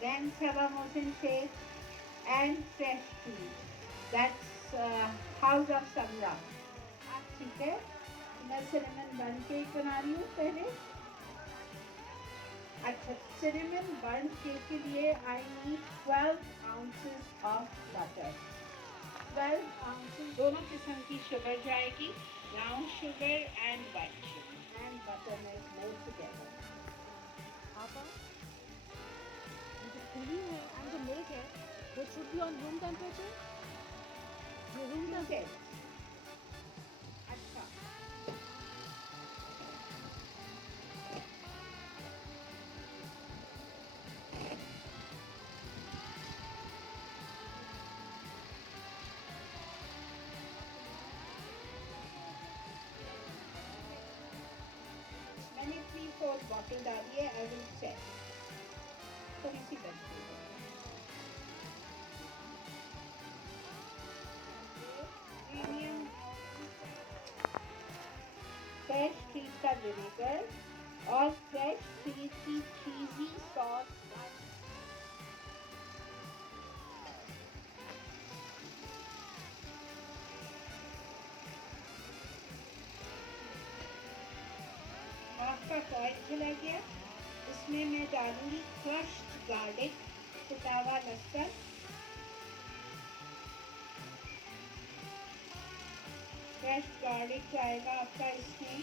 then samosa shake, and fresh tea. That's House of Samra. आप ठीक है? मैं cinnamon bun cake बना रही हूँ पहले. अच्छा, cinnamon bun cake के लिए I need 12 ounces of butter. 12 ounces दोनों किस्म की शुगर जाएगी, brown sugar and white sugar and buttermilk both together. आपा जो पुली है एंड जो मिल्क है वो should be on room temperature. जो रूम ठीक है. टेम्परेचर. अच्छा. मैंने 3/4 बॉटल डाली है. I will check. थोड़ी सी बची है. प्रीमियम फ्रेश क्रीम का विनेगर और फ्रेश क्रीम की cheesy sauce. Half cup oil चला गया. इसमें मैं डालूंगी क्रश्ड गार्लिक, कुटा हुआ लहसुन, फ्रेश गार्लिक जाएगा आपका इसमें.